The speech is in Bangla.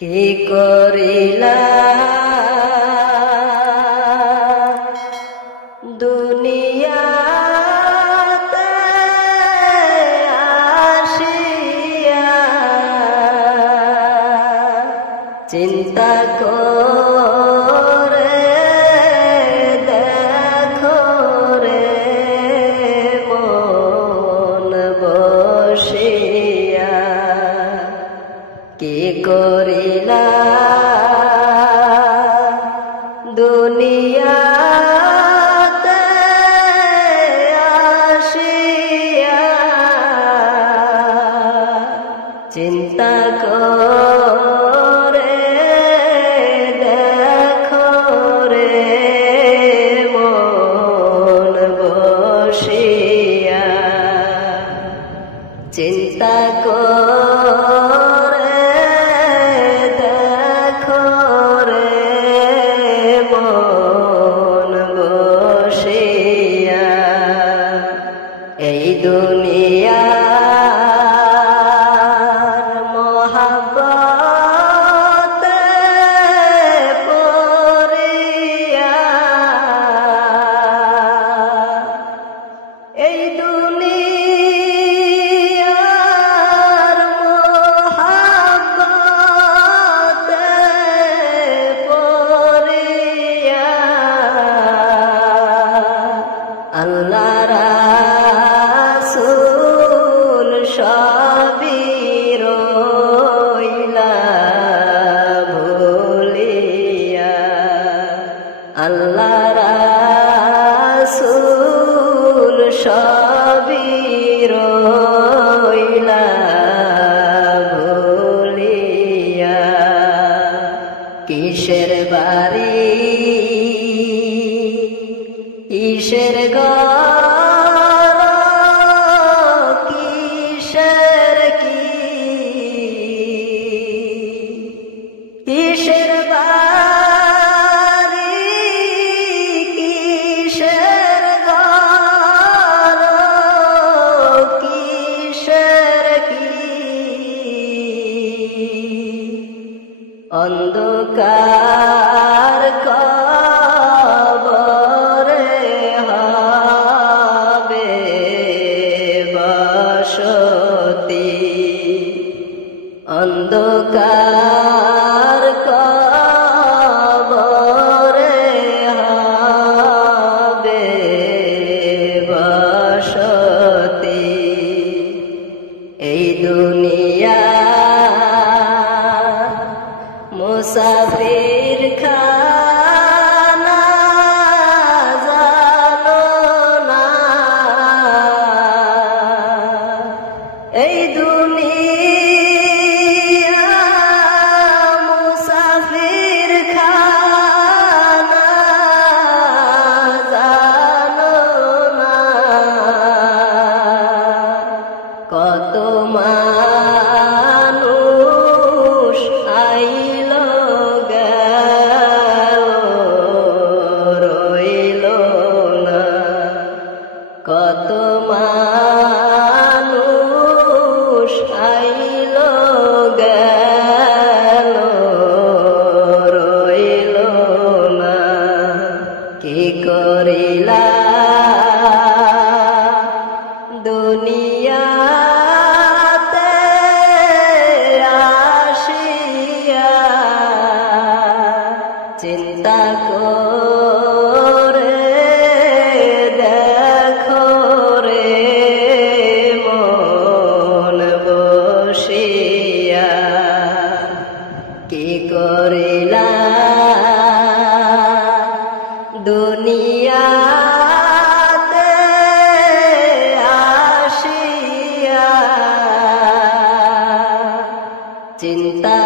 কি করিলা দুনিয়াতে আসিয়া, চিন্তা করে দেখো রে মন বসিয়া, কি করিলা দুনিয়াতে আসিয়া, চিন্তা করে দেখো রে মন বসিয়া, চিন্তা করে দেখো রে মন বসিয়া, এই দুনিয়ার মহাব্বতে পড়িয়া, এই দুনিয়ার মহাব্বতে পড়িয়া, আল্লাহ রাসূল সবই রইলা ভুলিয়া, আল্লাহ রাসূল সবই রইলা ভুলিয়া, কিসের বাড়ি কিসের ঘর কিসের কি, কিসের বাড়ি কিসের ঘর কিসের কি, অন্ধকার কবরে হবে বসতি, অন্ধকার কবরে হবে বসতি, এই দুনিয়া মুসাফির খানা জানো না, এই দুনিয়া মুসাফির খানা জানো না, কত মানুষ আইল গেল রইল না, কত মানুষ আইল গেল রইল না, কি করিলা দুনিয়াতে আসিয়া, চিন্তা করে দেখো রে মন বসিয়া, কি করিলা দুনিয়াতে আসিয়া, চিন্তা